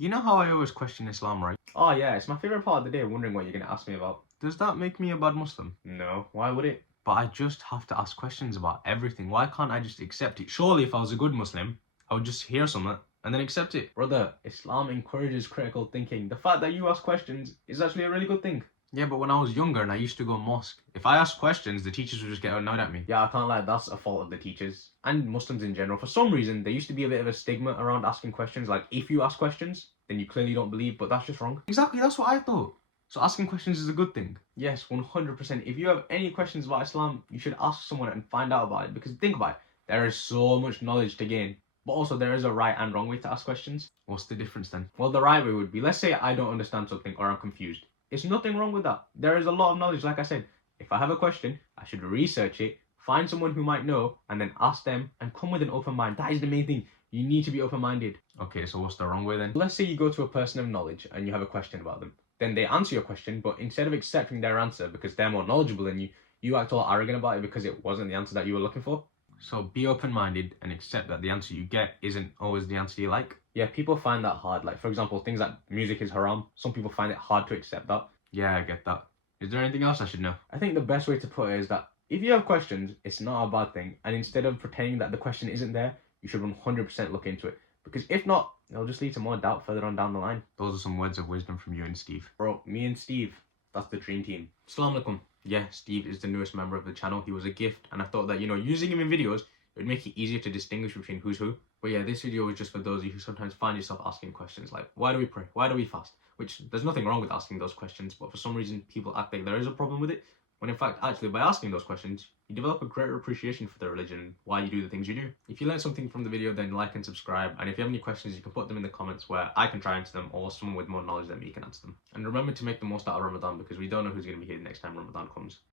You know how I always question Islam, right? Oh yeah, it's my favorite part of the day, wondering what you're gonna ask me about. Does that make me a bad Muslim? No, why would it? But I just have to ask questions about everything. Why can't I just accept it? Surely if I was a good Muslim, I would just hear something and then accept it. Brother, Islam encourages critical thinking. The fact that you ask questions is actually a really good thing. Yeah, but when I was younger and I used to go mosque, if I asked questions, the teachers would just get annoyed at me. Yeah, I can't lie, that's a fault of the teachers and Muslims in general. For some reason, there used to be a bit of a stigma around asking questions. Like, if you ask questions, then you clearly don't believe, but that's just wrong. Exactly, that's what I thought. So asking questions is a good thing. Yes, 100%. If you have any questions about Islam, you should ask someone and find out about it. Because think about it, there is so much knowledge to gain. But also, there is a right and wrong way to ask questions. What's the difference then? Well, the right way would be, let's say I don't understand something or I'm confused. It's nothing wrong with that. There is a lot of knowledge, like I said. If I have a question, I should research it, find someone who might know, and then ask them and come with an open mind. That is the main thing. You need to be open-minded. Okay, so what's the wrong way then? Let's say you go to a person of knowledge and you have a question about them. Then they answer your question, but instead of accepting their answer because they're more knowledgeable than you, you act all arrogant about it because it wasn't the answer that you were looking for. So be open-minded and accept that the answer you get isn't always the answer you like. Yeah, people find that hard. Like, for example, things like music is haram. Some people find it hard to accept that. Yeah, I get that. Is there anything else I should know? I think the best way to put it is that if you have questions, it's not a bad thing. And instead of pretending that the question isn't there, you should 100% look into it. Because if not, it'll just lead to more doubt further on down the line. Those are some words of wisdom from you and Steve. Bro, me and Steve, that's the dream team. Assalamu alaikum. Yeah, Steve is the newest member of the channel. He was a gift, and I thought that, using him in videos, it would make it easier to distinguish between who's who. But yeah, this video was just for those of you who sometimes find yourself asking questions like, why do we pray? Why do we fast? Which, there's nothing wrong with asking those questions, but for some reason, people act like there is a problem with it. When in fact, actually, by asking those questions, you develop a greater appreciation for the religion and why you do the things you do. If you learned something from the video, then like and subscribe. And if you have any questions, you can put them in the comments where I can try and answer them, or someone with more knowledge than me can answer them. And remember to make the most out of Ramadan, because we don't know who's going to be here next time Ramadan comes.